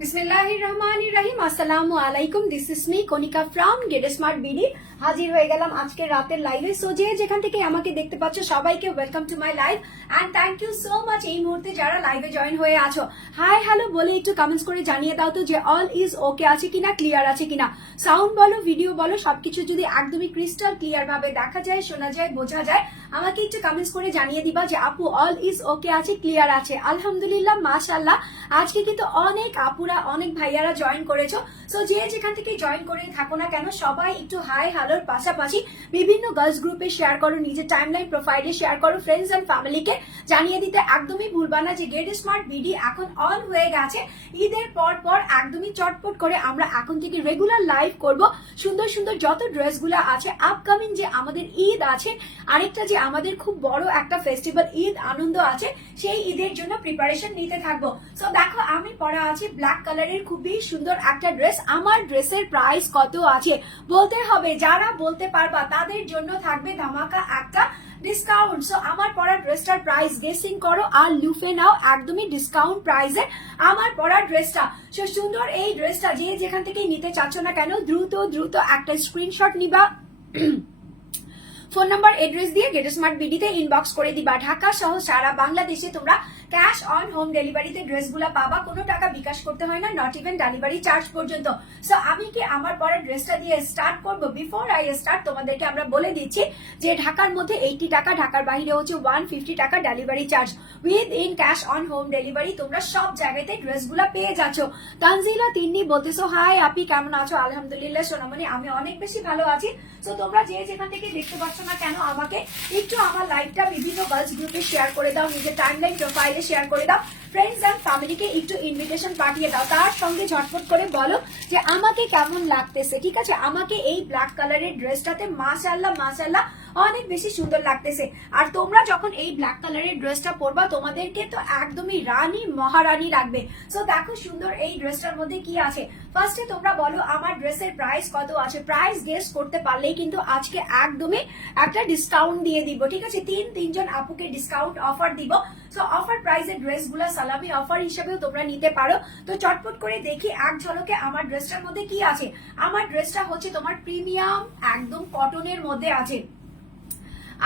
বিসমিল্লাহির রহমানির রহিম। আসসালামু আলাইকুম this is me Konika from Get Smart BD হাজির হয়ে গেলাম আজকে রাতের লাইভে সো যে যেখান থেকে আমাকে দেখতে পাচ্ছ, সবাইকে welcome to my live and thank you so much এই মুহূর্তে যারা লাইভে জয়েন হয়ে আছো। হাই হ্যালো বলে একটু কমেন্টস করে জানিয়ে দাও তো যে অল ইজ ওকে আছে কিনা ক্লিয়ার আছে কিনা। সাউন্ড বলো ভিডিও বলো, সবকিছু যদি একদমই ক্রিস্টাল ক্লিয়ার ভাবে দেখা যায়, শোনা যায়, বোঝা যায়, আমাকে একটু কমেন্টস করে জানিয়ে দিবা যে, আপু অল ইজ ওকে আছে ক্লিয়ার আছে। আলহামদুলিল্লাহ মাশাল্লাহ আজকে কিন্তু অনেক আপুরা, অনেক ভাইয়ারা জয়েন করেছ। সো যে যেখান থেকে জয়েন করে থাকো না কেন, সবাই একটু হাই হ্যালোর পাশাপাশি বিভিন্ন গার্লস গ্রুপে শেয়ার করো, নিজের টাইমলাইন প্রোফাইলে শেয়ার করো ফ্রেন্ডস এন্ড ফ্যামিলিকে জানিয়ে দিতে একদমই ভুলবা না যে গেট স্মার্ট বিডি এখন অন হয়ে গেছে। ঈদের পর পর একদমই চটপট করে আমরা এখন থেকে রেগুলার লাইভ করব। সুন্দর সুন্দর যত ড্রেসগুলো আছে আপকামিং যে আমাদের ঈদ আছে, আরেকটা যে আমাদের খুব বড় একটা ফেস্টিভ্যাল ঈদ আনন্দ আছে, সেই ঈদের জন্য প্রিপারেশন নিতে থাকব। সো দেখো, আমি পরা আছি ব্ল্যাক কালারের খুবই সুন্দর একটা ড্রেস আমার ড্রেসের প্রাইস কত আছে? বলতে হবে, যারা বলতে পারবা, তাদের জন্য থাকবে ধামাকা একটা ডিসকাউন্ট সো আমার পরা ড্রেসটার প্রাইস গেসিং করো আর লুফে নাও একদমই ডিসকাউন্ট প্রাইসে আমার পরা ড্রেসটা সো সুন্দর এই ড্রেসটা যে যেখান থেকে নিতে চাচ্ছ না কেন, দ্রুত দ্রুত একটা স্ক্রিনশট নিবা। ফোন নাম্বার এড্রেস দিয়ে গেট স্মার্ট বিডিতে ইনবক্স করে দিবা। ঢাকা সহ সারা বাংলাদেশে তোমরা ক্যাশ অন হোম ডেলিভারিতে ড্রেসগুলো পাবা, কোনো টাকা বিকাশ করতে হয় না নট ইভেন ডেলিভারি চার্জ পর্যন্ত। সো আমি কি আমার পরে ড্রেসটা দিয়ে স্টার্ট করব? বিফোর আই স্টার্ট তোমাদেরকে আমরা বলে দিচ্ছি যে ঢাকার মধ্যে এইটি টাকা, ঢাকার বাইরে হচ্ছে ওয়ান ফিফটি টাকা delivery charge within cash on home delivery তোমরা সব জায়গাতে ড্রেসগুলো পেয়ে যাচ্ছ। তানজিলা, তিন্নি বলতেছো হাই আপি, কেমন আছো? আলহামদুলিল্লাহ, সোনামণি, আমি অনেক বেশি ভালো আছি। তো তোমরা যে যেখান থেকে দেখতে পাচ্ছ না কেন আমাকে, একটু আমার লাইভটা বিভিন্ন গার্লস গ্রুপে শেয়ার করে দাও, নিজের টাইমলাইন প্রোফাইলে শেয়ার করে দাও। ফ্রেন্ডস অ্যান্ড ফ্যামিলিকে একটু ইনভিটেশন পাঠিয়ে দাও। তার সঙ্গে ঝটফট করে বলো যে, আমাকে কেমন লাগতেছে? ঠিক আছে? আমাকে এই ব্ল্যাক কালারের ড্রেসটাতে মাশাল্লাহ মাশাল্লাহ অনেক বেশি সুন্দর লাগতেছে। আর তোমরা যখন এই ব্ল্যাক কালারের ড্রেসটা পরবা, তোমাদেরকে তো একদমই রানী মহারানী লাগবে সো দেখো সুন্দর এই ড্রেসটার মধ্যে কি আছে? ফার্স্টে তোমরা বলো, আমার ড্রেসের প্রাইস কত আছে? প্রাইস গেস করতে পারলেই কিন্তু আজকে একদমই একটা ডিসকাউন্ট দিয়ে দিব, ঠিক আছে? তিন, তিনজন আপুকে ডিসকাউন্ট অফার দিব। সো অফার প্রাইসের ড্রেসগুলো সালামি অফার হিসেবেও তোমরা নিতে পারো। তো, চটপট করে দেখি এক ঝলকে আমার ড্রেসটার মধ্যে কি আছে? আমার ড্রেসটা হচ্ছে তোমার প্রিমিয়াম একদম কটনের মধ্যে আছে।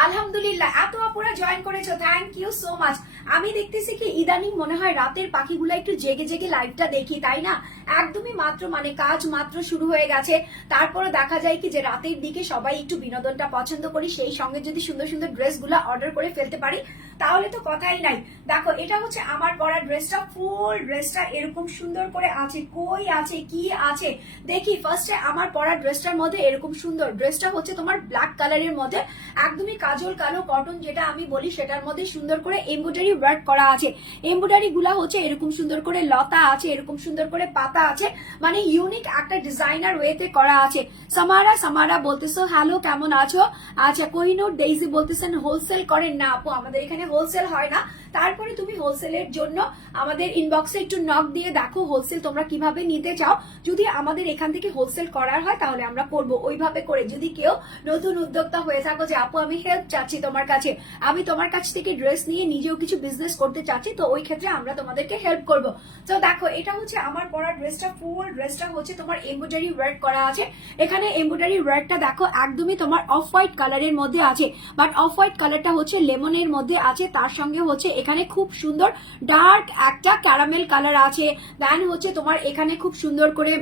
আলহামদুলিল্লাহ, এত আপুরা জয়েন করেছ থ্যাংক ইউ সো মাচ আমি দেখতেছি কি ইদানিং মনে হয় রাতের পাখিগুলো একটু জেগে জেগে লাইভটা দেখি, তাই না? একদমই মাত্র মানে কাজ মাত্র শুরু হয়ে গেছে। তারপরে দেখা যায় কি যে রাতের দিকে সবাই একটু বিনোদনটা পছন্দ করি, সেই সঙ্গে যদি সুন্দর সুন্দর ড্রেসগুলো অর্ডার করে ফেলতে পারি, তাহলে তো কথাই নাই। দেখো, এটা হচ্ছে আমার পরা ড্রেসটা, ফুল ড্রেসটা এরকম সুন্দর করে আছে, কই আছে, কি আছে? দেখি ফার্স্টে আমার পরা ড্রেসটার মধ্যে এরকম সুন্দর, ড্রেসটা হচ্ছে তোমার ব্ল্যাক কালারের মধ্যে, একদমই কাজল, কালো কটন যেটা আমি বলি সেটার মধ্যে সুন্দর করে এমব্রয়ডারি ওয়ার্ক করা আছে। এমব্রয়ডারি গুলা হচ্ছে এরকম সুন্দর করে লতা আছে, এরকম সুন্দর করে পাতা আছে মানে ইউনিক একটা ডিজাইনার ওয়েতে করা আছে। সামারা সামারা বলতেছো হ্যালো কেমন আছো? আচ্ছা কোহিনুর ডেইজি বলতেছেন হোলসেল করেন না আপু, আমাদের এখানে হোলসেল হয় না। তারপরে তুমি হোলসেলের জন্য আমাদের ইনবক্সে একটু নক দিয়ে দেখো হোলসেল তোমরা কীভাবে নিতে চাও। যদি আমাদের এখান থেকে হোলসেল করার হয়, তাহলে আমরা করব। ওইভাবে করে যদি কেউ নতুন উদ্যোক্তা হয়ে থাকো যে, আপু, আমি হেল্প চাচ্ছি তোমার কাছে। আমি তোমার কাছ থেকে ড্রেস নিয়ে নিজেও কিছু বিজনেস করতে চাচ্ছি, তো ওই ক্ষেত্রে আমরা তোমাদেরকে হেল্প করব। তো দেখো, এটা হচ্ছে আমার পরা ড্রেসটা ফুল ড্রেসটা হচ্ছে তোমার এমব্রয়ডারি ওয়ার্ক করা আছে। এখানে এমব্রয়ডারি ওয়ার্কটা দেখো, একদমই তোমার অফ হোয়াইট কালারের মধ্যে আছে। বাট অফ হোয়াইট কালারটা হচ্ছে লেমনের মধ্যে আছে, তার সঙ্গে হচ্ছে এখানে খুব সুন্দর ডার্ক একটা ক্যারামেল কালার আছে। দেন হচ্ছে তোমার এখানে খুব সুন্দর করে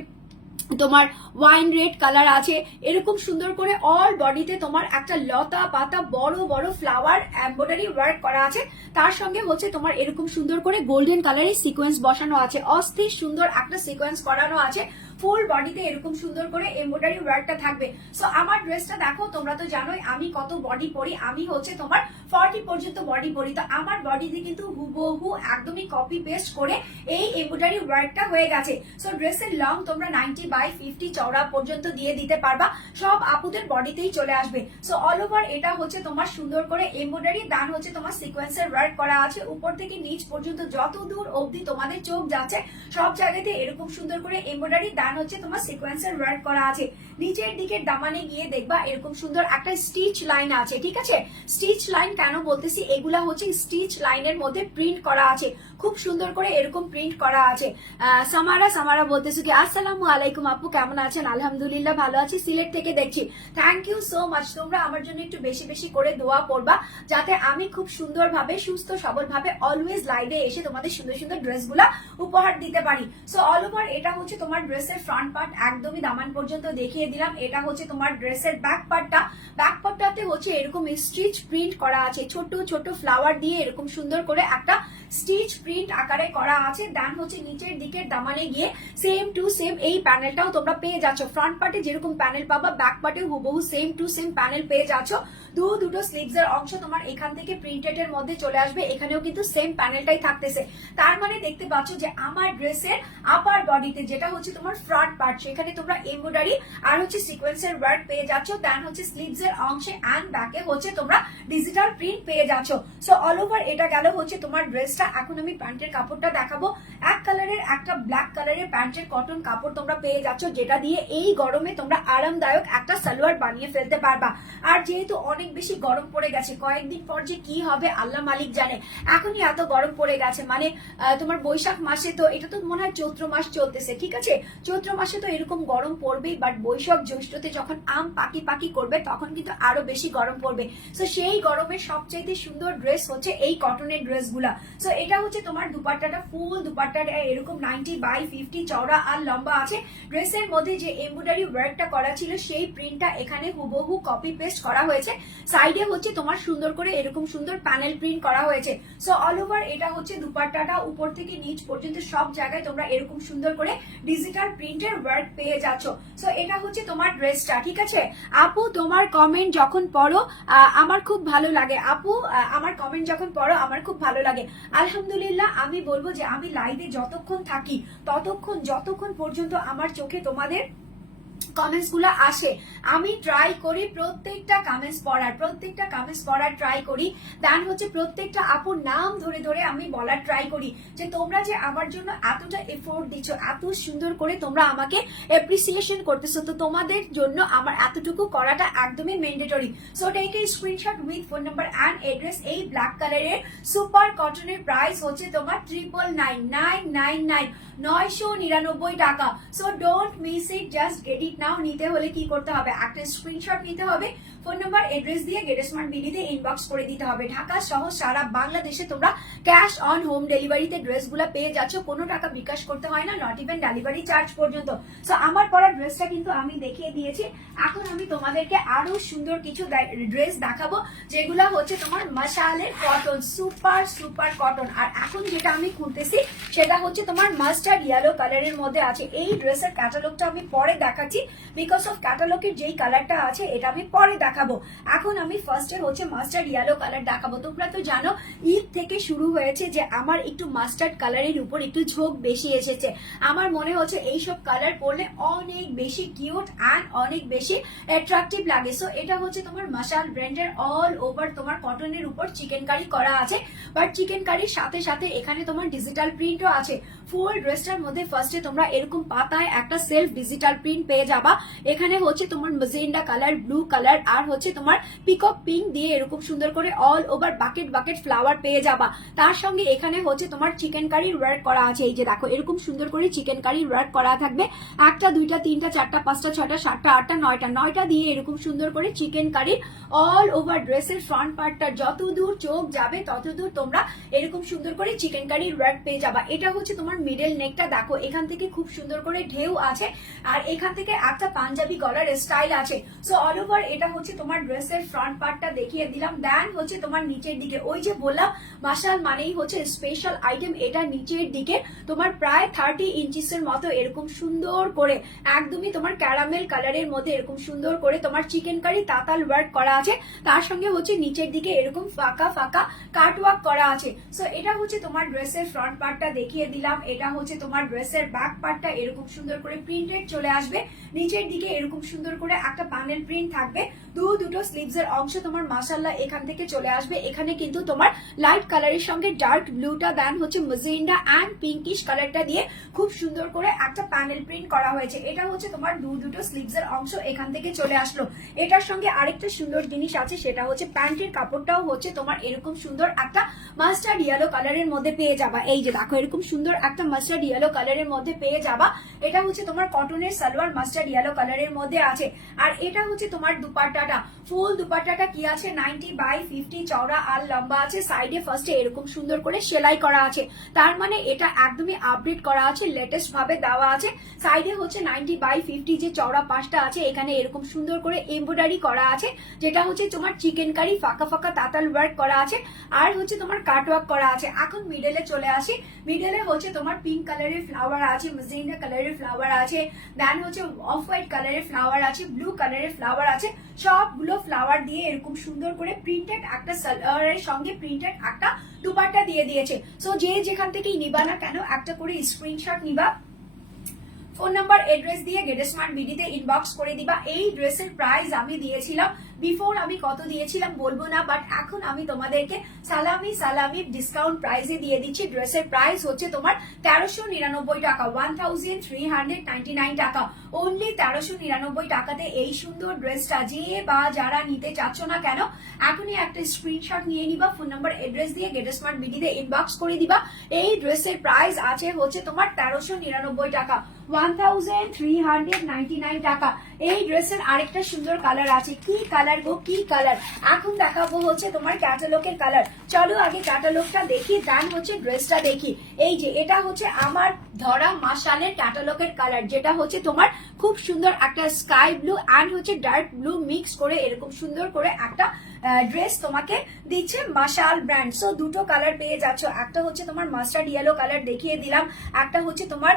তোমার ওয়াইন রেড কালার আছে। এরকম সুন্দর করে অল বডিতে তোমার একটা লতা পাতা বড় বড় ফ্লাওয়ার এম্বয়ডারি ওয়ার্ক করা আছে। তার সঙ্গে হচ্ছে তোমার এরকম সুন্দর করে গোল্ডেন কালারের সিকোয়েন্স বসানো আছে। অস্থির সুন্দর একটা সিকোয়েন্স করানো আছে। ফুল বডিতে এরকম সুন্দর করে এমব্রয়ডারি ওয়ার্কটা থাকবে। সো আমার ড্রেসটা দেখো, তোমরা তো জানোই, আমি কত বডি পরি, আমি হচ্ছে তোমার ফর্টি পর্যন্ত বডি পরি। তো আমার বডিতে কিন্তু হুবহু একদমই কপি পেস্ট করে এই এমব্রয়ডারি ওয়ার্কটা হয়ে গেছে। সো ড্রেসের লং তোমরা নাইনটি বাই ফিফটি চওড়া পর্যন্ত দিয়ে দিতে পারবা। সব আপুদের বডিতেই চলে আসবে। সো অল ওভার এটা হচ্ছে তোমার সুন্দর করে এমব্রয়ডারি দান হচ্ছে তোমার সিকোয়েন্সের ওয়ার্ক করা আছে। উপর থেকে নিচ পর্যন্ত যত দূর অবধি তোমাদের চোখ যাচ্ছে, সব জায়গাতে এরকম সুন্দর করে এমব্রয়ডারি দান দেন হচ্ছে তোমার সিকোয়েন্সের ওয়ার্ক করা আছে। নিচের দিকের দামানে গিয়ে দেখবা এরকম সুন্দর একটা স্টিচ লাইন আছে, ঠিক আছে? স্টিচ লাইন কেন বলতেছি? এগুলা হচ্ছে স্টিচ লাইনের মধ্যে প্রিন্ট করা আছে। খুব সুন্দর করে এরকম প্রিন্ট করা আছে। সামারা সামারা বলতেছি কি, আসসালামু আলাইকুম আপু, কেমন আছেন? আলহামদুলিল্লাহ, ভালো আছি, সিলেট থেকে দেখছি। থ্যাংক ইউ সো মাচ তোমরা আমার জন্য একটু বেশি বেশি করে দোয়া করবা, যাতে আমি খুব সুন্দরভাবে, সুস্থ, সবলভাবে অলওয়েজ লাইভে এসে তোমাদের সুন্দর সুন্দর ড্রেসগুলা উপহার দিতে পারি। সো অল ওভার এটা হচ্ছে তোমার ড্রেসের ফ্রন্ট পার্ট একদমই দামান পর্যন্ত দেখিয়ে দিলাম। এটা হচ্ছে তোমার ড্রেসের ব্যাক পার্টটা ব্যাক পার্টটাতে হচ্ছে এরকম স্টিচ প্রিন্ট করা আছে। ছোট ছোট ফ্লাওয়ার দিয়ে এরকম সুন্দর করে একটা স্টিচ প্রিন্ট আকারে করা আছে। দেন হচ্ছে নিচের দিকের দামানে গিয়ে সেম টু সেম এই প্যানেলটাও তোমরা পেয়ে যাচ্ছ। ফ্রন্ট পার্টে যেরকম প্যানেল পাবা ব্যাক পার্টে হুবহু সেম টু সেম প্যানেল পেয়ে যাচ্ছ। দু, দুটো স্লিভস এর অংশ তোমার এখান থেকে প্রিন্টেড এর মধ্যে চলে আসবে। এখানেও কিন্তু সেম প্যানেলটাই থাকতেছে। তার মানে দেখতে পাচ্ছ যে আমার ড্রেসের আপার বডিতে যেটা হচ্ছে তোমার ফ্রন্ট পার্ট সেখানে তোমরা এমব্রয়ডারি আর হচ্ছে সিকোয়েন্সের ওয়ার্ক পেয়ে যাচ্ছ। দেন হচ্ছে স্লিভস এর অংশে অ্যান্ড ব্যাকে হচ্ছে তোমরা ডিজিটাল প্রিন্ট পেয়ে যাচ্ছ। সো অল ওভার এটা গেল হচ্ছে তোমার ড্রেসটা এখন আমি প্যান্টের কাপড়টা দেখাবো। এক কালারের, একটা ব্ল্যাক কালারের প্যান্টের কটন কাপড় তোমরা পেয়ে যাচ্ছ, যেটা দিয়ে এই গরমে তোমরা আরামদায়ক একটা সালোয়ার বানিয়ে ফেলতে পারবা। আর যেহেতু অনেক বেশি গরম পড়ে গেছে, কয়েকদিন পর যে কি হবে, আল্লাহ মালিক জানে। এখনই এত গরম পড়ে গেছে মানে তোমার বৈশাখ মাসে তো, এটা তো মনে হয় চৈত্র মাস চলতেছে, ঠিক আছে? চৈত্র মাসে তো এরকম গরম পড়বেই বাট বৈশাখ জ্যৈষ্ঠতে যখন আম পাকি পাকি করবে, তখন কিন্তু আরও বেশি গরম পড়বে। সো সেই গরমের সবচাইতে সুন্দর ড্রেস হচ্ছে এই কটনের ড্রেসগুলা সো এটা হচ্ছে তোমার দুপাট্টাটা ফুল এরকম নাইনটি বাই ফিফটি চওড়া আর লম্বা আছে। মধ্যে যে ওয়ার্কটা করা ছিল, সেই প্রিন্টটা এখানে হুবহু কপি পেস্ট করা হয়েছে। সাইডে হচ্ছে তোমার সুন্দর করে এরকম সুন্দর প্যানেল প্রিন্ট করা হয়েছে। সো অল ওভার এটা হচ্ছে দুপাট্টাটা উপর থেকে নিচ পর্যন্ত সব জায়গায় তোমরা এরকম সুন্দর করে ডিজিটাল প্রিন্টের ওয়ার্ক পেয়ে যাচ্ছ। সো এটা হচ্ছে তোমার ড্রেসটা ঠিক আছে? আপু, তোমার কমেন্ট যখন পড়ো আমার খুব ভালো লাগে। আপু আমার কমেন্ট যখন পড়ো, আমার খুব ভালো লাগে। আলহামদুলিল্লাহ, আমি বলব যে আমি লাইভে যতক্ষণ থাকি ততক্ষণ যতক্ষণ পর্যন্ত আমার চোখে তোমাদের কমেন্টসগুলো আসে। আমি ট্রাই করি প্রত্যেকটা কমেন্টস পড়ার, প্রত্যেকটা কমেন্টস পড়ার ট্রাই করি। দেন হচ্ছে প্রত্যেকটা আপুর নাম ধরে ধরে আমি বলার ট্রাই করি যে, তোমরা যে আমার জন্য এতটা এফোর্ট দিচ্ছ এত সুন্দর করে তোমরা আমাকে এপ্রিসিয়েশন করতেছো, তো তোমাদের জন্য আমার এতটুকু করাটা একদমই mandatory so take a screenshot with phone number and address এই ব্ল্যাক কালারের সুপার কটনের প্রাইস হচ্ছে তোমার triple nine nine nine nine নয়শো নিরানব্বই টাকা। So don't miss it just get now নিতে হলে কি করতে হবে? একটা স্ক্রিনশট নিতে হবে। ফোন নাম্বার এড্রেস দিয়ে গেট স্মার্ট বিডিতে ইনবক্স করে দিতে হবে। ঢাকা সহ সারা বাংলাদেশে তোমরা ক্যাশ অন হোম ডেলিভারিতে ড্রেসগুলো পেয়ে যাচ্ছ। কোনো টাকা বিকাশ করতে হয় না নট ইভেন ডেলিভারি চার্জ পর্যন্ত। সো আমার পরা ড্রেসটা কিন্তু আমি দেখিয়ে দিয়েছি। এখন আমি তোমাদেরকে আরও সুন্দর কিছু ড্রেস দেখাবো, যেগুলো হচ্ছে তোমার মশালের কটন সুপার সুপার কটন আর এখন যেটা আমি খুলতেছি সেটা হচ্ছে তোমার মাস্টার্ড ইয়েলো কালারের মধ্যে আছে। এই ড্রেসের ক্যাটালগটা আমি পরে দেখাচ্ছি বিকজ অফ ক্যাটালগের যেই কালারটা আছে, এটা আমি পরে দেখাবো। এখন আমি ফার্স্টে হচ্ছে মাস্টার্ড ইয়েলো কালার দেখাবো। তোমরা তো জানো, ঈদ থেকে শুরু হয়েছে যে আমার একটু মাস্টার্ড কালারের উপর একটু ঝোঁক বেশি এসেছে। আমার মনে হচ্ছে এইসব কালার পরলে অনেক বেশি কিউট অ্যান্ড অনেক বেশি অ্যাট্রাকটিভ লাগে। সো এটা হচ্ছে তোমার মাসাল ব্র্যান্ডের অল ওভার তোমার কটনের উপর চিকেন কারি করা আছে। বাট চিকেন কারির সাথে সাথে এখানে তোমার ডিজিটাল প্রিন্টও আছে। ফুল ড্রেসটার মধ্যে ফার্স্টে তোমরা এরকম পাতায় একটা সেলফ ডিজিটাল প্রিন্ট পেয়ে যাবা। এখানে হচ্ছে তোমার মজেন্ডা কালার ব্লু কালার আর হচ্ছে তোমার পিকক পিঙ্ক দিয়ে এরকম সুন্দর করে all over bucket bucket flower পেয়ে যাবা। তার সঙ্গে এখানে হচ্ছে তোমার চিকেন কারির ওয়ার্ক করা আছে। এই যে দেখো, এরকম সুন্দর করে চিকেন কারির ওয়ার্ক করা থাকবে। একটা, দুইটা, তিনটা, চারটা, পাঁচটা, ছয়টা, সাতটা, আটটা, নয়টা নয়টা দিয়ে এরকম সুন্দর করে চিকেন কারি অল ওভার ড্রেসের ফ্রন্ট পার্টটা যত দূর চোখ যাবে তত দূর তোমরা এরকম সুন্দর করে চিকেন কারির ওয়ার্ক পেয়ে যাবা। এটা হচ্ছে তোমার মিডল নেকটা দেখো, এখান থেকে খুব সুন্দর করে ঢেউ আছে। আর এখান থেকে একটা পাঞ্জাবি গলার স্টাইল আছে। সো অল ওভার এটা হচ্ছে তোমার ড্রেসের ফ্রন্ট পার্টটা দেখিয়ে দিলাম দেন হচ্ছে তোমার নিচের দিকে। ওই যে বললাম মাসাল মানেই হচ্ছে স্পেশাল আইটেম এটা নিচের দিকে। তোমার প্রায় থার্টি ইঞ্চিসের মতো এরকম সুন্দর করে, একদমই তোমার ক্যারামেল কালারের মধ্যে এরকম সুন্দর করে তোমার চিকেন কারি তাতাল ওয়ার্ক করা আছে। তার সঙ্গে হচ্ছে নিচের দিকে এরকম ফাঁকা ফাঁকা কাট ওয়ার্ক করা আছে। সো এটা হচ্ছে তোমার ড্রেসের ফ্রন্ট পার্টটা দেখিয়ে দিলাম। এটা হচ্ছে তোমার ড্রেসের ব্যাক পার্টটা এরকম সুন্দর করে প্রিন্টেড চলে আসবে। নিচের দিকে এরকম সুন্দর করে একটা প্যানেল প্রিন্ট থাকবে। দু, দুটো স্লিভস এর অংশ তোমার মাসাল্লাহ এখান থেকে চলে আসবে। এখানে কিন্তু তোমার লাইট কালারের সঙ্গে ডার্ক ব্লুটা দেন হচ্ছে মজেন্ডা অ্যান্ড পিঙ্কিশ কালারটা দিয়ে খুব সুন্দর করে একটা প্যানেল প্রিন্ট করা হয়েছে। এটা হচ্ছে তোমার দু, দুটো স্লিভস এর অংশ এখান থেকে চলে আসলো। এটার সঙ্গে আরেকটা সুন্দর জিনিস আছে, সেটা হচ্ছে প্যান্টের কাপড়টাও হচ্ছে তোমার এরকম সুন্দর একটা মাস্টার্ড ইয়েলো কালারের মধ্যে পেয়ে যাবা। এই যে দেখো, এরকম সুন্দর একটা মাস্টার্ড ইয়েলো কালারের মধ্যে পেয়ে যাবা। এটা হচ্ছে তোমার কটনের সালোয়ার মাস্টার্ড ইয়েলো কালারের মধ্যে আছে। আর এটা হচ্ছে তোমার দুপাট্টাটা ফুল দুপাট্টাটা কি আছে? নাইনটি বাই ফিফটি চওড়া আর লম্বা আছে। সাইডে ফার্স্টে এরকম সুন্দর করে সেলাই করা আছে। তার মানে এটা একদমই আপডেট করা আছে লেটেস্ট ভাবে দেওয়া আছে। সাইডে হচ্ছে নাইনটি বাই ফিফটি যে চওড়া পাশটা আছে, এখানে এরকম সুন্দর করে এমব্রয়ডারি করা আছে, যেটা হচ্ছে তোমার চিকেন কারি ফাঁকা ফাঁকা তাতাল ওয়ার্ক করা আছে। আর হচ্ছে তোমার কাট ওয়ার্ক করা আছে। এখন মিডলে চলে আসি। মিডলে হচ্ছে তোমার পিঙ্ক কালারের ফ্লাওয়ার আছে মজেন্ডা কালারের ফ্লাওয়ার আছে। দেন হচ্ছে অফ হোয়াইট কালারের ফ্লাওয়ার আছে ব্লু কালারের ফ্লাওয়ার আছে। সবগুলো ফ্লাওয়ার দিয়ে এরকম সুন্দর করে প্রিন্টেড একটা সালোয়ারের সঙ্গে প্রিন্টেড একটা দুপাট্টা দিয়ে দিয়েছে। সো যে যেখান থেকেই নিবা না কেন, একটা করে স্ক্রিনশট নিবা। ফোন নাম্বার এড্রেস দিয়ে গেটে স্মার্ট বিডিতে ইনবক্স করে দিবা। এই ড্রেসের প্রাইস আমি দিয়েছিলাম। বিফোর আমি কত দিয়েছিলাম বলব না বাট এখন আমি তোমাদেরকে সালামি সালামি ডিসকাউন্ট প্রাইসে দিয়ে দিচ্ছি। ড্রেসের প্রাইস হচ্ছে তোমার তেরোশো নিরানব্বই টাকা one thousand three hundred ninety nine টাকা। অনলি তেরোশো নিরানব্বই টাকাতে এই সুন্দর ড্রেসটা যে বা যারা নিতে চাচ্ছ না কেন, এখনই একটা স্ক্রিনশট নিয়ে নিবা ফোন নাম্বার এড্রেস দিয়ে গেট স্মার্ট বিডিতে ইনবক্স করে দিবা। এই ড্রেসের প্রাইস আছে হচ্ছে তোমার তেরোশো নিরানব্বই টাকা। One thousand three hundred ninety nine টাকা এই ড্রেসের আরেকটা সুন্দর কালার আছে। কি কালার গো? কি কালার? এখন দেখাবো হচ্ছে তোমার ক্যাটালগের কালার। চলো আগে ক্যাটালগটা দেখি, দেন হচ্ছে ড্রেসটা দেখি। এই যে, এটা হচ্ছে আমার ধরা মাসালের ক্যাটালগের কালার, যেটা হচ্ছে তোমার খুব সুন্দর একটা স্কাই ব্লু অ্যান্ড হচ্ছে ডার্ক ব্লু মিক্স করে, এরকম সুন্দর করে একটা ড্রেস তোমাকে দিচ্ছে মাশাল ব্র্যান্ড। সো দুটো কালার পেয়ে যাচ্ছ। একটা হচ্ছে তোমার মাস্টার্ড ইয়েলো কালার দেখিয়ে দিলাম। একটা হচ্ছে তোমার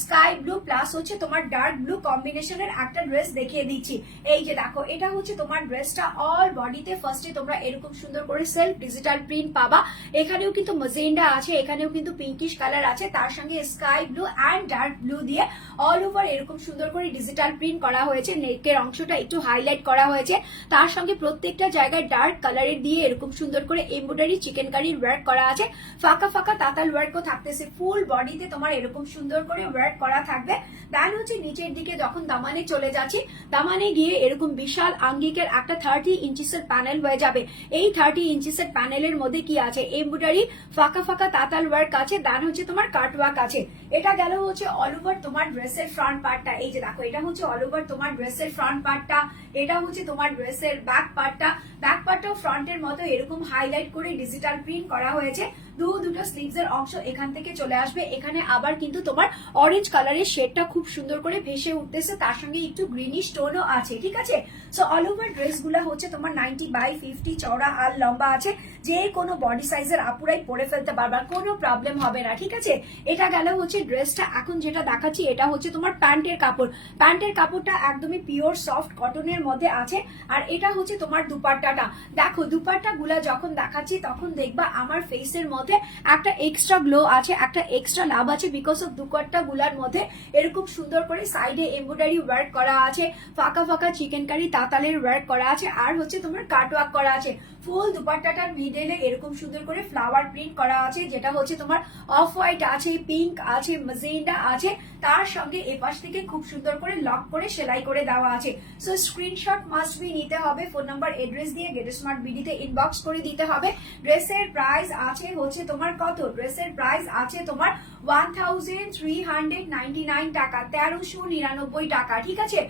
স্কাই ব্লু প্লাস হচ্ছে তোমার ডার্ক ব্লু কম্বিনেশনের একটা ড্রেস দেখিয়ে দিচ্ছি। এই যে দেখো, এটা হচ্ছে তোমার ড্রেসটা অল বডিতে ফার্স্টে তোমরা এরকম সুন্দর করে সেলফ ডিজিটাল প্রিন্ট পাবা। এখানেও কিন্তু মজেন্ডা আছে, এখানেও কিন্তু পিঙ্কিশ কালার আছে, তার সঙ্গে sky blue and dark blue দিয়ে অল ওভার এরকম সুন্দর করে ডিজিটাল প্রিন্ট করা হয়েছে। নেকের অংশটা একটু হাইলাইট করা হয়েছে। তার সঙ্গে প্রত্যেকটা জায়গায় ডার্ক কালারের দিয়ে এরকম সুন্দর করে এমব্রয়ডারি চিকেন কারির ওয়ার্ক করা আছে। ফাঁকা ফাঁকা তাতাল ওয়ার্কও থাকতেছে। ফুল বডিতে তোমার এরকম সুন্দর করে ওয়ার্ক করা থাকবে। দেন হচ্ছে নিচের দিকে যখন দামানে চলে যাচ্ছি দামানে গিয়ে এরকম বিশাল আঙ্গিকের একটা থার্টি ইঞ্চিসের প্যানেল হয়ে যাবে। এই থার্টি ইঞ্চিসের প্যানেলের মধ্যে কি আছে? এমব্রয়ডারি ফাঁকা ফাঁকা তাতাল ওয়ার্ক আছে দেন হচ্ছে তোমার কাট ওয়ার্ক আছে। এটা গেল হচ্ছে অল ওভার তোমার ড্রেসের ফ্রন্ট পার্টটা এই যে দেখো, এটা হচ্ছে অল ওভার তোমার ড্রেসের ফ্রন্ট পার্টটা এটা হচ্ছে তোমার ড্রেসের ব্যাক পার্টটা ব্যাক পার্টটাও ফ্রন্টের মতো এরকম হাইলাইট করে ডিজিটাল প্রিন্ট করা হয়েছে। দু দুটো স্লিভস এর অংশ এখান থেকে চলে আসবে। এখানে আবার কিন্তু তোমার অরেঞ্জ কালারের শেডটা খুব সুন্দর করে ভেসে উঠতেছে। তার সঙ্গে একটু গ্রিনিশ টোনও আছে, ঠিক আছে? সো অল ওভার ড্রেসগুলা হচ্ছে তোমার নাইনটি বাই ফিফটি চওড়া আর লম্বা আছে। যে কোনো বডি সাইজের আপুরাই পরে ফেলতে পারবা কোনো প্রবলেম হবে না, ঠিক আছে? এটা গেল হচ্ছে ড্রেসটা এখন যেটা দেখাচ্ছি, এটা হচ্ছে তোমার প্যান্টের কাপড়। প্যান্টের কাপড়টা একদমই পিওর সফট কটনের মধ্যে আছে, আর এটা হচ্ছে তোমার দুপাট্টাটা। দেখো দুপাট্টা গুলা যখন দেখাচ্ছি, তখন দেখবা আমার ফেসের মধ্যে একটা এক্সট্রা গ্লো আছে, একটা এক্সট্রা লাভ আছে বিকজ অফ দুপাট্টা গুলার মধ্যে এরকম সুন্দর করে সাইডে এমব্রয়ডারি ওয়ার্ক করা আছে, ফাঁকা ফাঁকা চিকেন কারি তাতালের ওয়ার্ক করা আছে, আর হচ্ছে তোমার কাট ওয়ার্ক করা আছে। ফুল দুপাট্টাটার মিডেলে এরকম সুন্দর করে ফ্লাওয়ার প্রিন্ট করা আছে, যেটা হচ্ছে তোমার অফ হোয়াইট আছে পিঙ্ক আছে মজেন্ডা আছে, তার সঙ্গে এপাশ থেকে খুব সুন্দর করে লক করে সেলাই করে দেওয়া আছে। সো স্ক্রিনশট মাস্ট বি নিতে হবে ফোন নাম্বার এড্রেস দিয়ে গেট স্মার্ট বিডিতে ইনবক্স করে দিতে হবে। ড্রেসের প্রাইস আছে হচ্ছে তোমার কত? ড্রেসের প্রাইস আছে তোমার one thousand three hundred ninety nine টাকা, তেরোশো নিরানব্বই টাকা, ঠিক আছে?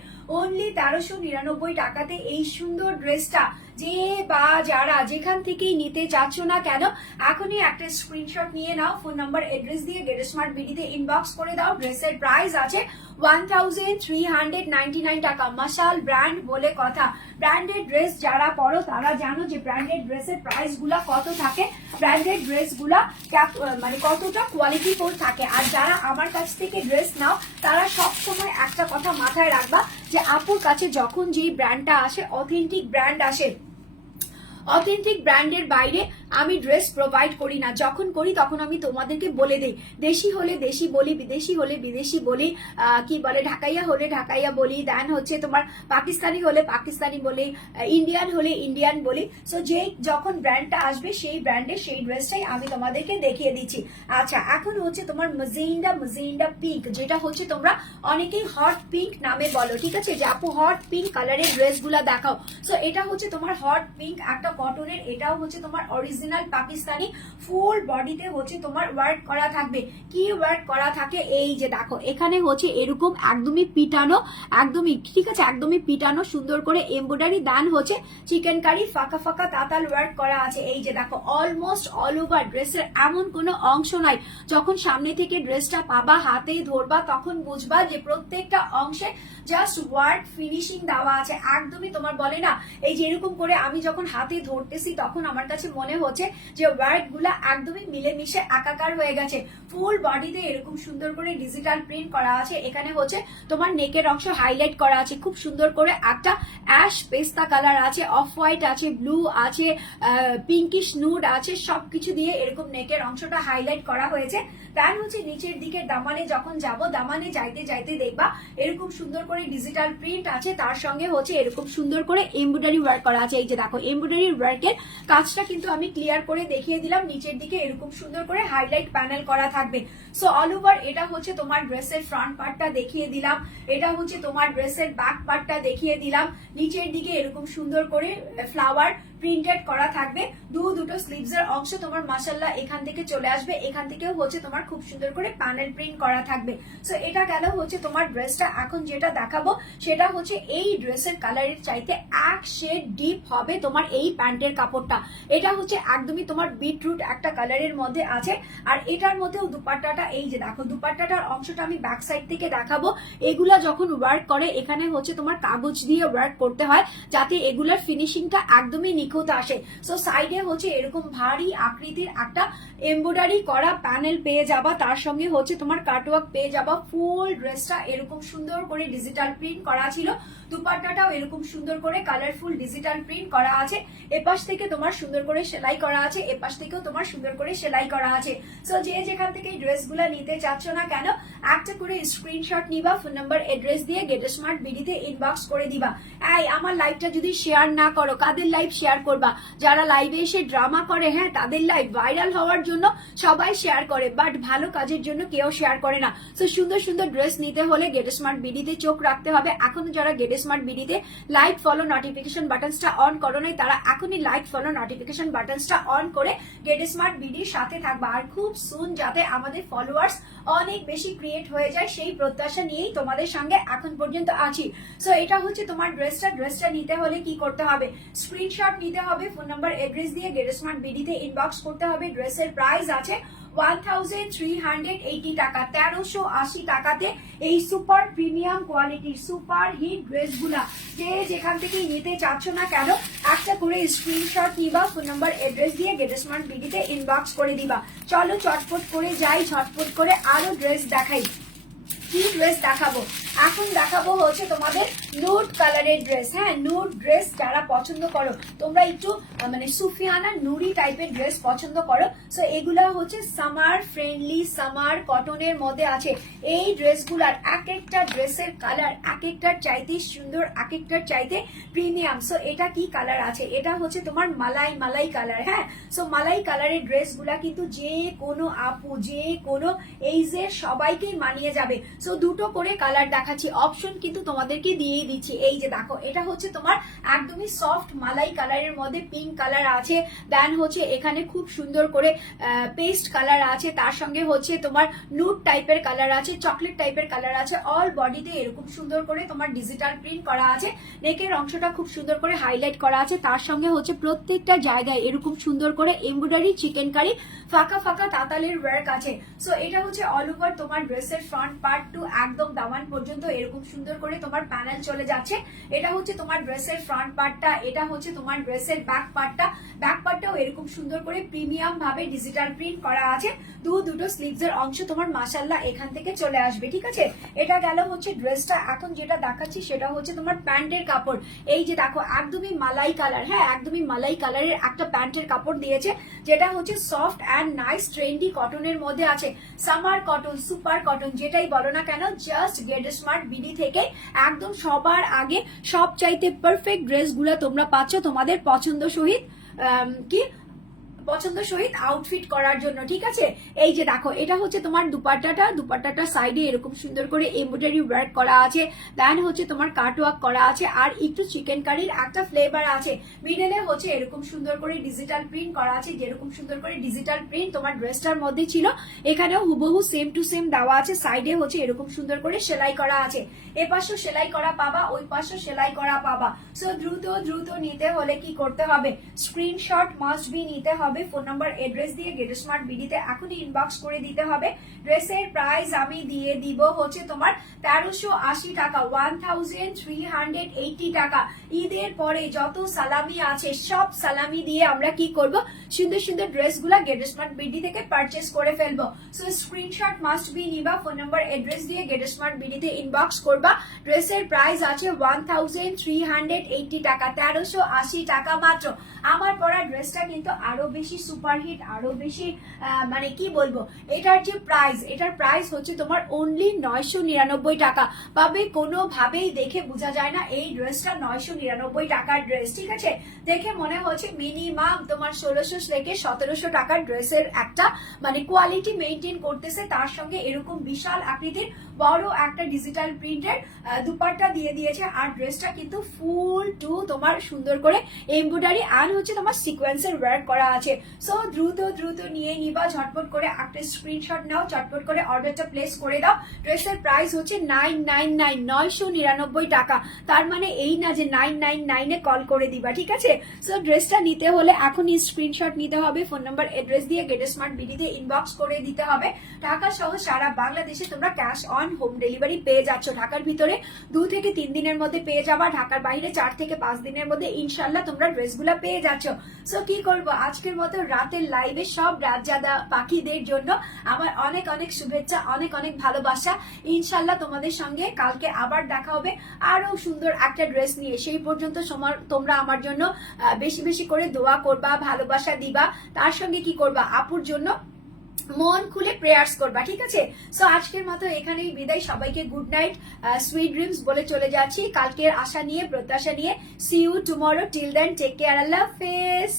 অনলি তেরোশো নিরানব্বই টাকাতে এই সুন্দর ড্রেসটা যে বা যারা যেখান থেকেই নিতে চাচ্ছ না কেন, এখনই একটা স্ক্রিনশট নিয়ে নাও ফোন নাম্বার এড্রেস দিয়ে গেট স্মার্ট বিডিতে ইনবক্স করে দাও ড্রেসের প্রাইস আছে one thousand three hundred ninety nine টাকা। মাসাল ব্র্যান্ড বলে কথা। ব্র্যান্ডেড ড্রেস যারা পরো, তারা জানো যে ব্র্যান্ডেড ড্রেসের প্রাইসগুলা কত থাকে। ব্র্যান্ডেড ড্রেসগুলা মানে কতটা কোয়ালিটি ফুল থাকে। আর যারা আমার কাছ থেকে ড্রেস নাও, তারা সব সময় একটা কথা মাথায় রাখবা যে, আপুর কাছে যখন যেই ব্র্যান্ডটা আসে অথেন্টিক ব্র্যান্ড আসে অথেন্টিক ব্র্যান্ডের বাইরে আমি ড্রেস প্রোভাইড করি না। যখন করি, তখন আমি তোমাদেরকে বলে দিই। দেশি হলে দেশি বলি, বিদেশি হলে বিদেশি বলি কি বলে, ঢাকাইয়া হলে ঢাকাইয়া বলি দেন হচ্ছে তোমার পাকিস্তানি হলে পাকিস্তানি বলি ইন্ডিয়ান হলে ইন্ডিয়ান বলি। সো যে যখন ব্র্যান্ডটা আসবে, সেই ব্র্যান্ডের সেই ড্রেসটাই আমি তোমাদেরকে দেখিয়ে দিচ্ছি। আচ্ছা এখন হচ্ছে তোমার মজিন্ডা মজিন্ডা পিঙ্ক যেটা হচ্ছে তোমরা অনেকেই হট পিঙ্ক নামে বলো, ঠিক আছে? যে আপু হট পিঙ্ক কালারের ড্রেসগুলো দেখাও। সো এটা হচ্ছে তোমার হট পিঙ্ক একটা কটনের এটাও হচ্ছে তোমার অরিজিনাল পাকিস্তানি ফুল বডিতে হচ্ছে তোমার ওয়ার্ক করা থাকবে। কি ওয়ার্ক করা থাকে? এই যে দেখো, এখানে হচ্ছে এরকম একদমই পিটানো, একদমই, ঠিক আছে, একদমই পিটানো, সুন্দর করে এমব্রয়ডারি দান হচ্ছে চিকেন কারি ফাঁকা ফাঁকা তাতাল ওয়ার্ক করা আছে। এই যে দেখো অলমোস্ট অল ওভার ড্রেসের এমন কোনো অংশ নাই। যখন সামনে থেকে ড্রেসটা পাবা, হাতে ধরবা, তখন বুঝবা যে প্রত্যেকটা অংশে জাস্ট ওয়ার্ক ফিনিশিং দেওয়া আছে। একদমই তোমার বলে না, এই যে এরকম করে আমি যখন হাতে ধরতেছি, তখন আমার কাছে মনে হচ্ছে যে ওয়ার্কগুলা একদমই মিলেমিশে একাকার হয়ে গেছে। ফুল বডিতে এরকম সুন্দর করে ডিজিটাল প্রিন্ট করা আছে। এখানে হচ্ছে তোমার নেকের অংশ হাইলাইট করা আছে। খুব সুন্দর করে একটা অ্যাশ পেস্তা কালার আছে, অফ হোয়াইট আছে, ব্লু আছে পিঙ্কিশ নুড আছে, সবকিছু দিয়ে এরকম নেকের অংশটা হাইলাইট করা হয়েছে। দেন হচ্ছে নিচের দিকে দামানে যখন যাব, দামানে যাইতে যাইতে দেখবা এরকম সুন্দর করে ডিজিটাল প্রিন্ট আছে, তার সঙ্গে হচ্ছে এরকম সুন্দর করে এমব্রয়ডারি ওয়ার্ক করা আছে। এই যে দেখো এমব্রয়ডারি ওয়ার্কের কাজটা কিন্তু আমি ক্লিয়ার করে দেখিয়ে দিলাম, নিচের দিকে এরকম সুন্দর করে হাইলাইট প্যানেল করা থাকবে। সো অল ওভার এটা হচ্ছে তোমার ড্রেসের ফ্রন্ট পার্টটা দেখিয়ে দিলাম, এটা হচ্ছে তোমার ড্রেসের ব্যাক পার্টটা দেখিয়ে দিলাম, নিচের দিকে এরকম সুন্দর করে ফ্লাওয়ার প্রিন্টেড করা থাকবে। দু, দুটো স্লিভস এর অংশ তোমার মাসাল্লাহ এখান থেকে চলে আসবে। এখান থেকেও হচ্ছে তোমার খুব সুন্দর করে প্যানেল প্রিন্ট করা থাকবে। সো এটা গেল হচ্ছে তোমার ড্রেসটা এখন যেটা দেখাবো, সেটা হচ্ছে এই ড্রেসের কালারের চাইতে এক শেড ডিপ হবে তোমার এই প্যান্টের কাপড়টা। এটা হচ্ছে একদমই তোমার বিটরুট একটা কালারের মধ্যে আছে। আর এটার মধ্যেও দুপাট্টাটা এই যে দেখো, দুপাট্টাটার অংশটা আমি ব্যাক সাইড থেকে দেখাবো। এগুলা যখন ওয়ার্ক করে, এখানে হচ্ছে তোমার কাগজ দিয়ে ওয়ার্ক করতে হয়, যাতে এগুলার ফিনিশিংটা একদমই নিখুঁত আসে। সো সাইডে হচ্ছে এরকম ভারী আকৃতির একটা এমব্রয়ডারি করা প্যানেল পেয়ে যাবা। তার সঙ্গে হচ্ছে তোমার কাটওয়ার্ক পেয়ে যাবা। ফুল ড্রেসটা এরকম সুন্দর করে ডিজিটাল প্রিন্ট করা ছিল। দুপাট্টাটাও এরকম সুন্দর করে কালারফুল ডিজিটাল প্রিন্ট করা আছে। এপাশ থেকে তোমার সুন্দর করে সেলাই করা আছে। এপাশ থেকেও তোমার সুন্দর করে সেলাই করা আছে। সো যে যেখান থেকে এই ড্রেসগুলো নিতে চাচ্ছ না কেন, একটা করে স্ক্রিনশট নিবা ফোন নাম্বার এড্রেস দিয়ে গেট স্মার্ট বিডিতে ইনবক্স করে দিবা। এই, আমার লাইভটা যদি শেয়ার না করো, কাদের লাইভ শেয়ার করবা। যারা লাইভে এসে ড্রামা করে হ্যাঁ তাদের লাইভ ভাইরাল হওয়ার জন্য সবাই শেয়ার করে বাট ভালো কাজের জন্য কেউ শেয়ার করে না। সো সুন্দর সুন্দর ড্রেস নিতে হলে গেট স্মার্ট বিডিতে চোখ রাখতে হবে। এখনও যারা গেট স্মার্ট বিডিতে লাইক ফলো নোটিফিকেশন বাটনসটা অন করো নাই, তারা এখনই লাইক ফলো নোটিফিকেশন বাটনসটা অন করে গেট স্মার্ট বিডির সাথে থাকবা। আর খুব সুন যাতে আমাদের ফলোয়ার্স অনেক বেশি ক্রিয়েট হয়ে যায়, সেই প্রত্যাশা নিয়েই তোমাদের সঙ্গে এখন পর্যন্ত আছি। সো এটা হচ্ছে তোমার ড্রেসটা ড্রেসটা নিতে হলে কি করতে হবে? স্ক্রিনশট নিতে হবে ফোন নাম্বার এড্রেস দিয়ে গেট স্মার্ট বিডিতে ইনবক্স করতে হবে। ড্রেসের প্রাইস আছে ওয়ান টাকা, তেরোশো আশি টাকাতে এই সুপার প্রিমিয়াম কোয়ালিটির সুপার হিট যে যেখান থেকে নিতে চাচ্ছ না কেন, একটা করে স্ক্রিনশট নিবা ফোন নাম্বার এড্রেস দিয়ে গেট বিডিতে ইনবক্স করে দিবা। চলো চটপট করে যাই, ঝটপট করে আরও ড্রেস দেখাই। কি ড্রেস দেখাবো? এখন দেখাবো হচ্ছে তোমাদের নুড কালারের ড্রেস হ্যাঁ নুড ড্রেস যারা পছন্দ করো, তোমরা একটু মানে সুফিয়ানা নুরি টাইপের ড্রেস পছন্দ করো। সো এগুলা হচ্ছে সামার ফ্রেন্ডলি সামার কটনের মধ্যে আছে। এই ড্রেসগুলার এক একটা ড্রেসের কালার এক একটার চাইতে সুন্দর, এক একটার চাইতে প্রিমিয়াম সো এটা কি কালার আছে? এটা হচ্ছে তোমার মালাই মালাই কালার হ্যাঁ সো মালাই কালারের ড্রেসগুলা কিন্তু যে কোনো আপু, যে কোনো এইজের সবাইকেই মানিয়ে যাবে। সো দুটো করে কালার দেখাচ্ছি অপশন কিন্তু তোমাদেরকে দিয়েই দিচ্ছি। এই যে দেখো, এটা হচ্ছে তোমার একদমই সফট মালাই কালারের মধ্যে পিঙ্ক কালার আছে। দেন হচ্ছে এখানে খুব সুন্দর করে পেস্ট কালার আছে। তার সঙ্গে হচ্ছে তোমার নুট টাইপের কালার আছে চকলেট টাইপের কালার আছে। অল বডিতে এরকম সুন্দর করে তোমার ডিজিটাল প্রিন্ট করা আছে। নেকের অংশটা খুব সুন্দর করে হাইলাইট করা আছে। তার সঙ্গে হচ্ছে প্রত্যেকটা জায়গায় এরকম সুন্দর করে এমব্রয়ডারি চিকেন কারি ফাঁকা ফাঁকা তাতালের ওয়ার্ক আছে। সো এটা হচ্ছে অল ওভার তোমার ড্রেসের ফ্রন্ট পার্ট টু একদম দামান পর্যন্ত এরকম সুন্দর করে তোমার প্যানেল চলে যাচ্ছে। এটা হচ্ছে তোমার ড্রেসের ফ্রন্ট পার্টটা এটা হচ্ছে তোমার ড্রেসের ব্যাক পার্টটা ব্যাক পার্টটাও এরকম সুন্দর করে প্রিমিয়াম ভাবে ডিজিটাল প্রিন্ট করা আছে। দু দুটো স্লিভস এর অংশ তোমার মাসাল্লাহ এখান থেকে চলে আসবে, ঠিক আছে? এটা গেল হচ্ছে ড্রেসটা এখন যেটা দেখাচ্ছি সেটা হচ্ছে তোমার প্যান্টের কাপড়। এই যে দেখো, একদমই মালাই কালার হ্যাঁ একদমই মালাই কালারের একটা প্যান্টের কাপড় দিয়েছে, যেটা হচ্ছে সফট অ্যান্ড নাইস ট্রেন্ডি কটনের মধ্যে আছে। সামার কটন সুপার কটন যেটাই বলো না কেন জাস্ট গেট স্মার্ট বিডি থেকে একদম সবার আগে সব চাইতে পারফেক্ট ড্রেসগুলো তোমরা পাচ্ছ তোমাদের পছন্দ সহিত কি? পছন্দ সহিত আউটফিট করার জন্য, ঠিক আছে? এই যে দেখো, এটা হচ্ছে তোমার দুপাট্টাটা। দুপাট্টাটা সাইডে এরকম সুন্দর করে এমব্রয়ডারি ওয়ার্ক করা আছে। দেন হচ্ছে তোমার কাট ওয়ার্ক করা আছে। আর একটু চিকেন কারির একটা ফ্লেভার আছে। মিডলে হচ্ছে এরকম সুন্দর করে ডিজিটাল প্রিন্ট করা আছে। যেরকম সুন্দর করে ডিজিটাল প্রিন্ট তোমার ড্রেসটার মধ্যে ছিল, এখানেও হুবহু সেম টু সেম দেওয়া আছে। সাইডে হচ্ছে এরকম সুন্দর করে সেলাই করা আছে। এ পাশেও সেলাই করা পাবা, ওই পাশেও সেলাই করা পাবা। সো দ্রুত দ্রুত নিতে হলে কি করতে হবে? স্ক্রিনশট মাস্ট বি নিতে হবে। ফোন নাম্বার এড্রেস দিয়ে গেট স্মার্ট বিডিতে এখনই ইনবক্স করে দিতে হবে। ড্রেসের প্রাইস আমি দিয়ে দিব হচ্ছে তোমার তেরোশো আশি টাকা ওয়ান টাকা। ঈদের পরে যত সালামি আছে, সব সালামি দিয়ে আমরা কি করব? সুন্দর সুন্দর ড্রেসগুলা গেট স্মার্ট বিডি থেকে পারচেস করে ফেলব। সো স্ক্রিনশট মাস্ট বি নিবা। ফোন নাম্বার এড্রেস দিয়ে গেট স্মার্ট বিডিতে ইনবক্স করবা। ড্রেসের প্রাইস আছে ওয়ান টাকা, তেরোশো টাকা মাত্র। আমার পরা ড্রেসটা কিন্তু আরও বেশি সুপারহিট আরও বেশি মানে কি বলব, এটার যে প্রাইস এটার প্রাইস হচ্ছে তোমার অনলি নয়শো নিরানব্বই টাকা। পাবে কোনোভাবেই দেখে বোঝা যায় না এই ড্রেসটা নয়শো নিরানব্বই টাকার ড্রেস ঠিক আছে? দেখে মনে হচ্ছে মিনিমাম তোমার ষোলোশো থেকে সতেরোশো টাকার ড্রেসের একটা মানে কোয়ালিটি মেনটেন করতেছে, তার সঙ্গে এরকম বিশাল আকৃতির বড় একটা ডিজিটাল প্রিন্টের দুপাট্টা দিয়ে দিয়েছে আর ড্রেসটা কিন্তু ফুল টু তোমার সুন্দর করে এমব্রয়ডারি আর হচ্ছে তোমার সিকোয়েন্সের ওয়ার্ক করা আছে। সো দ্রুত দ্রুত নিয়ে নিবা, ঝটপট করে একটা স্ক্রিনশট নাও চটপট করে অর্ডারটা প্লেস করে দাও। ড্রেসের প্রাইস হচ্ছে নাইন নাইন নাইন নয়শো নিরানব্বই টাকা। তার মানে এই না যে নাইন নাইন নাইনে কল করে দিবা, ঠিক আছে? সো ড্রেসটা নিতে হলে এখনই স্ক্রিনশট নিতে হবে ফোন নাম্বার এড্রেস দিয়ে গেট স্মার্ট বিডিতে ইনবক্স করে দিতে হবে। টাকা সহ সারা বাংলাদেশে তোমরা ক্যাশ অন হোম ডেলিভারি পেয়ে যাচ্ছ ঢাকার ভিতরে। দু থেকে তিন দিনের মধ্যে পেয়ে যাবা। ঢাকার বাইরে চার থেকে পাঁচ দিনের মধ্যে ইনশাল্লাহ তোমরা ড্রেসগুলো পেয়ে যাচ্ছ। সো কি করব? আজকের মতো রাতের লাইভে সব রাতজাদা পাখিদের জন্য আমার অনেক অনেক শুভেচ্ছা, অনেক অনেক ভালোবাসা। ইনশাল্লাহ তোমাদের সঙ্গে কালকে আবার দেখা হবে। আরও সুন্দর একটা ড্রেস নিয়ে। সেই পর্যন্ত তোমরা আমার জন্য বেশি বেশি করে দোয়া করবা, ভালোবাসা দিবা। তার সঙ্গে কি করবা? আপুর জন্য মন খুলে প্রেয়ার্স করবা, ঠিক আছে? সো আজকের মতো এখানেই বিদায়। সবাইকে গুড নাইট সুইট ড্রিমস বলে চলে যাচ্ছি। কালকের আশা নিয়ে, প্রত্যাশা নিয়ে see you tomorrow till then take care আল্লাহ হাফেজ